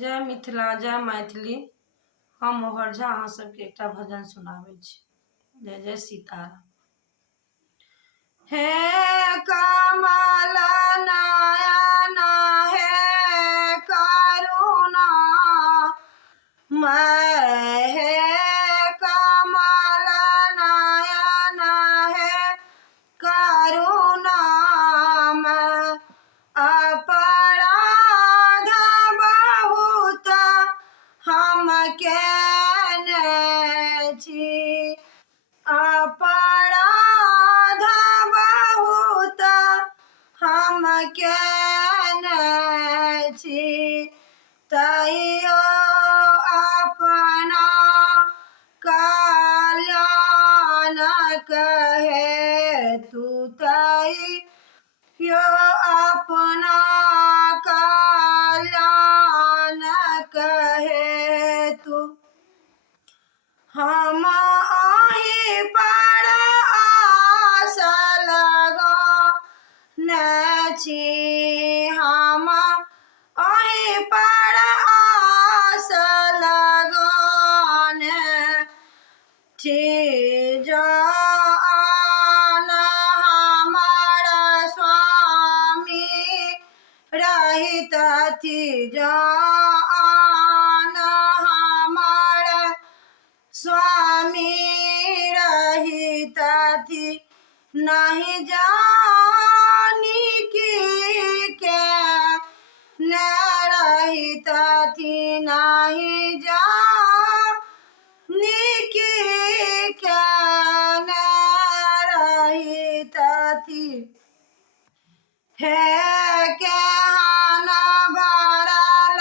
जय मिथिला जय मैथिली। हम मोहर झा अहाँ सबके एकटा भजन सुनाबै छी। जय जय सीताराम। हे कमल नयन हे करुणा हे कमल नयन हे करुणा अपराध बहुत हम केने छी, अपराध बहुत हम केने छी, तैयो अपना कल्याण कहे तू, तैयो अपना कल्याण कहे तू। हम अहीं पर आस लगौने छी, हम अहीं पर आस लगौने छी, जान हमर स्वामी रहितथि, जान हमर स्वामी रहितथि, नहीं जानी की के न रहितथि, नहीं जानी की के न रहितथि। हे केहन भरल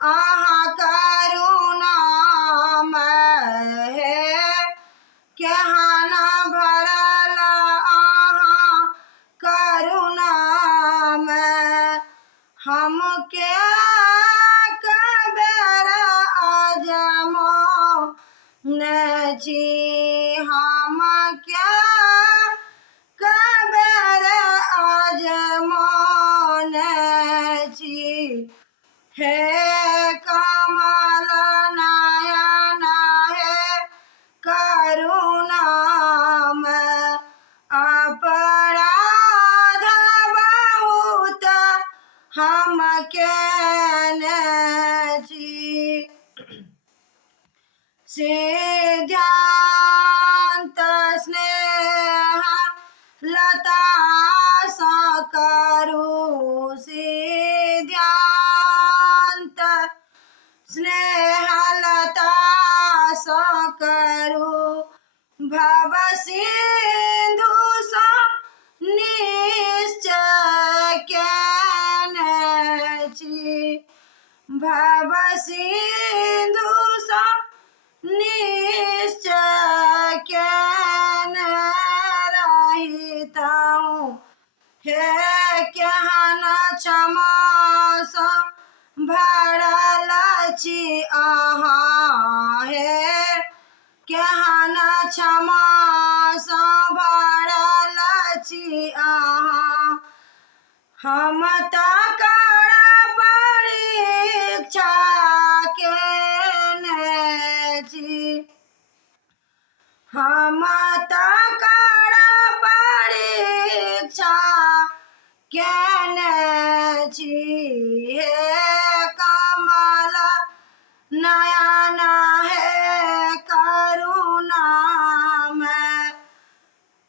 अहाँ करुणामय, हे केहन भरल अहाँ करुणामय, हमके कबेर आजमौने छी, हमके कबेर आजमौने छी। हे कमल नयन हे करुणामय, अपराध बहुत हम केने छी, सिद्धांत स्नेह लता सँ करू, सिद्धांत स्नेह लता सँ करू, भव सिंधु सँ निश्चय केने छी, भव सिंधु सँ निश्चय केने रहितहु। हे केहन क्षमा सँ भरल छी अहाँ, हे केहन क्षमा सँ भरल छी अहाँ, हम तकर परीक्षा केने छी, हम तकर परीक्षा केने छी। हे कमल नयन हे करुणामय,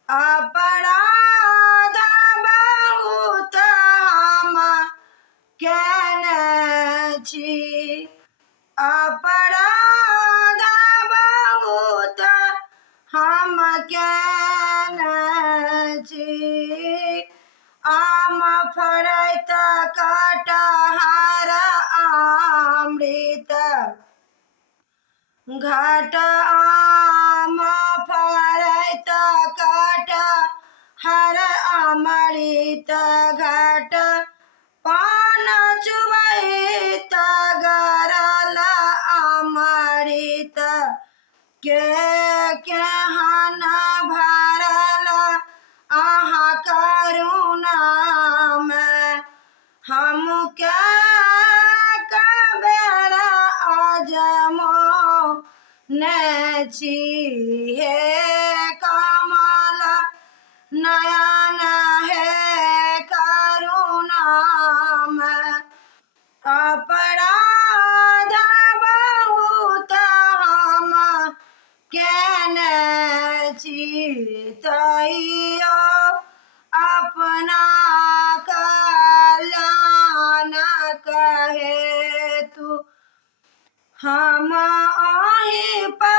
अपराध बहुत हम केने छी, अपराध बहुत हम केने छी, आम फरैत कटहर अमृत, घट आम फरैत कटहर अमृत, घट पान चुबैत गरल अमृत, केहन भरल अहाँ करुणामय, हमके का बेड़ा आजमो नची है कमल नयन है करुणामय अपराध बहुत हम केने चितइयो अपना कल्याण कहे तू हम आहि पर